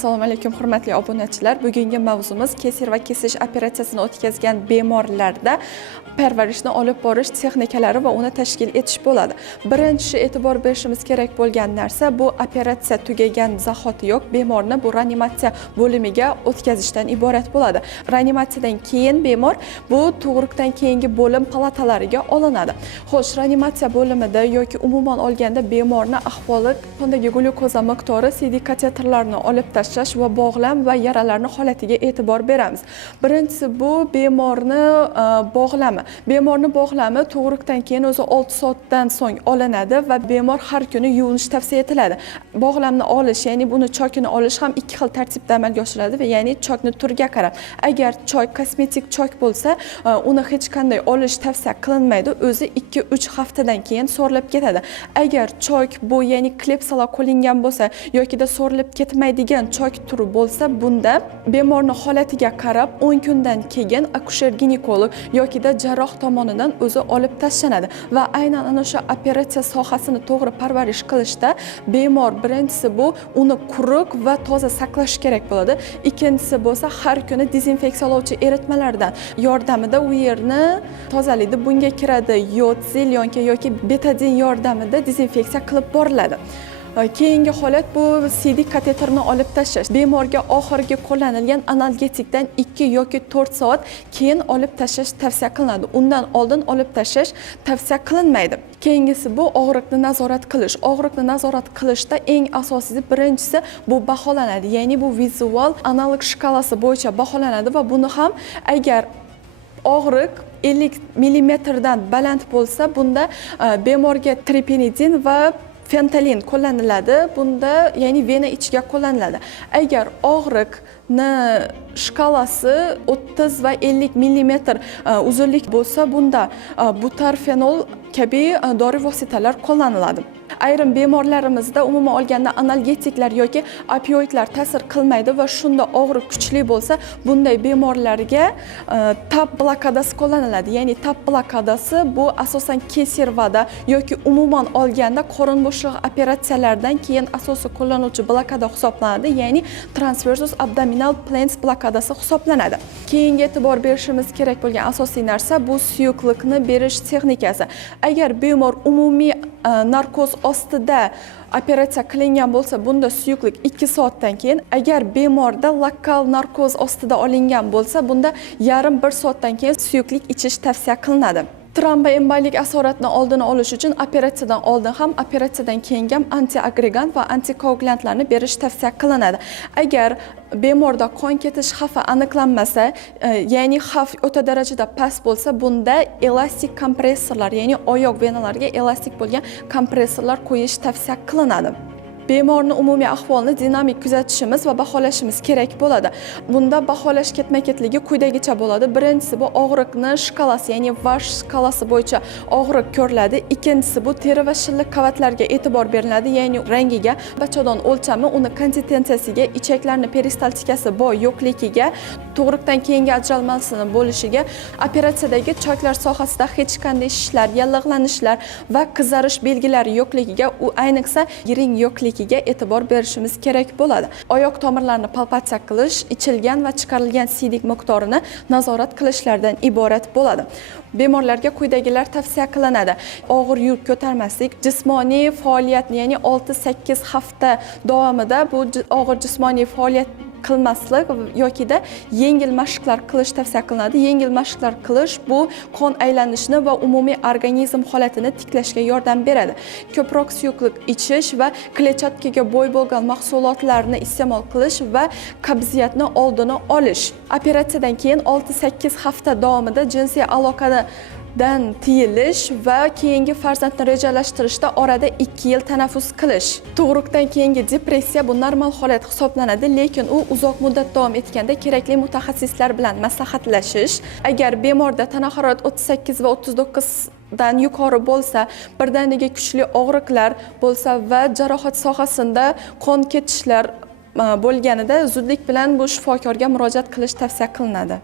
Assalomu alaykum hurmatli obunachilar. Bugungi mavzumiz kesir va kesish operatsiyasini o'tkazgan bemorlarda parvarishni olib borish texnikalari va uni tashkil etish bo'ladi. Birinchi e'tibor berishimiz kerak bo'lgan narsa bu operatsiya tugagan zahotiyoq bemorni bu reanimatsiya bo'limiga o'tkazishdan iborat bo'ladi. Reanimatsiyadan keyin bemor bu tug'ruqdan keyingi bo'lim palatalariga olinadi. Xo'sh, reanimatsiya bo'limida yoki umuman olganda bemorni ahvoli qondagi glyukoza miqdori CD kateterlarni olib tashlash va bog'lam va yaralarni holatiga e'tibor beramiz. Birinchisi bu bemorni bog'lami. Bemorni bog'lami tug'ruqdan keyin o'zi 6 soatdan so'ng olinadi va bemor har kuni yuvinish tavsiya etiladi. Bog'lamni olish, ya'ni buni chokini olish ham ikki xil tartibda amalga oshiriladi va ya'ni chokni turiga qarab. Agar chok kosmetik chok bo'lsa, uni hech qanday olish tavsiya qilinmaydi. O'zi 2-3 haftadan keyin so'rilib ketadi. Agar chok bu ya'ni klepsalar qo'lingan bo'lsa yokida so'rilib ketmaydigan chok turi bo'lsa, bunda bemorning holatiga qarab 10 kundan keyin akusher-ginekolog yokida jarroh tomonidan o'zi olib tashlanadi va aynan ana o'sha operatsiya sohasini to'g'ri parvarish qilishda bemor birinchisi bu uni quruq va toza saqlash kerak bo'ladi. Ikkinchisi bo'lsa har kuni dezinfeksiyalovchi eritmalardan yordamida u yerni tozalaydi. Bunga kiradi yod, zelyonka yoki betadin yordamida dezinfeksiya qilib boriladi. Keyingi holat bu CD kateterni olib tashlash. Bemorga oxirgi qo'llanilgan analgetikdan 2 yoki 4 soat keyin olib tashlash tavsiya qilinadi. Undan oldin olib tashlash tavsiya qilinmaydi. Keyingisi bu og'riqni nazorat qilish. Og'riqni nazorat qilishda eng asosiysi birinchisi bu baholanadi. Ya'ni bu vizual analog shkalasi bo'yicha baholanadi va buni ham agar og'riq 50 mm dan baland bo'lsa, bunda bemorga trepenidin va fentalin qo'llaniladi. Bunda ya'ni vena ichiga qo'llaniladi. Agar og'riqni shkalasi 30 va 50 mm uzunlik bo'lsa, bunda butarfenol kabi dori vositalar qo'llaniladi. Ayrim bemorlarimizda umuman olganda analgetiklar yoki opioidlar ta'sir qilmaydi va shunda og'riq kuchli bo'lsa, bunday bemorlarga tab blokadasi qo'llaniladi. Ya'ni tab blokadasi bu asosan kesirvada yoki umuman olganda qorin bo'shlig'i operatsiyalaridan keyin asosiy qo'llanuvchi blokada hisoblanadi. Ya'ni transversus abdominal plans blokadasi hisoblanadi. Keyingi e'tibor berishimiz kerak bo'lgan asosiy narsa bu suyuqlikni berish texnikasi. Agar bemor umumiy narkoz ostida operatsiya qilingan bo'lsa, bunda suyuqlik 2 soatdan keyin, agar bemorda lokal narkoz ostida olingan bo'lsa, bunda yarim 1 soatdan keyin suyuqlik ichish tavsiya qilinadi. Tromboembolik asoratni oldini olish uchun operatsiyadan oldin ham, operatsiyadan keyin ham antiagregant va antikoagulantlarni berish tavsiya qilinadi. Agar bemorda qon ketish xavfi aniqlanmasa, ya'ni xavf o'ta darajada past bo'lsa, bunda elastik kompressorlar, ya'ni oyoq venalariga elastik bo'lgan kompressorlar qo'yish tavsiya qilinadi. Bemorning umumiy ahvolini dinamik kuzatishimiz va baholashimiz kerak bo'ladi. Bunda baholash ketma-ketligi quyidagicha bo'ladi. Birinchisi bu og'riqni shkalasi, ya'ni Vash shkalasi bo'yicha og'riq ko'riladi. Ikkinchisi bu teri va shilliq qavatlarga e'tibor beriladi, ya'ni rangiga, bachadon o'lchami, uni konsistensiyasiga, ichaklarni peristaltikasi bor yo'qligiga, tug'ruqdan keyingi ajralmasini bo'lishiga, operatsiyadagi choklar sohasida hech qanday shishlar, yallig'lanishlar va qizarish belgilari yo'qligiga, u ayniqsa yiring yo'qligiga e'tibor berishimiz kerak bo'ladi. Oyoq tomirlarini palpatsiya qilish, ichilgan va chiqarilgan siydik miqdorini nazorat qilishlardan iborat bo'ladi. Bemorlarga quyidagilar tavsiya qilinadi. Og'ir yuk ko'tarmaslik, jismoniy faoliyatni, ya'ni 6-8 hafta davomida bu og'ir jismoniy faoliyat qilmaslik yokida yengil mashqlar qilish tavsiya qilinadi. Yengil mashqlar qilish bu qon aylanishini va umumiy organizm holatini tiklashga yordam beradi. Ko'proq suyuqlik ichish va kletchatkaga boy bo'lgan mahsulotlarni iste'mol qilish va qabziyatni oldini olish. Operatsiyadan keyin 6-8 hafta davomida jinsiy aloqadan tiyilish va keyingi farzandni rejalashtirishda orada 2 yil tanaffus qilish. Tug'ruqdan keyingi depressiya bu normal holat hisoblanadi, lekin u uzoq muddat davom etganda kerakli mutaxassislar bilan maslahatlashish. Agar bemorda tana harorati 38 va 39 dan yuqori bo'lsa, birdaniga kuchli og'riqlar bo'lsa va jarohat sohasida qon ketishlar bo'lganida zudlik bilan bu shifokorga murojaat qilish tavsiya qilinadi.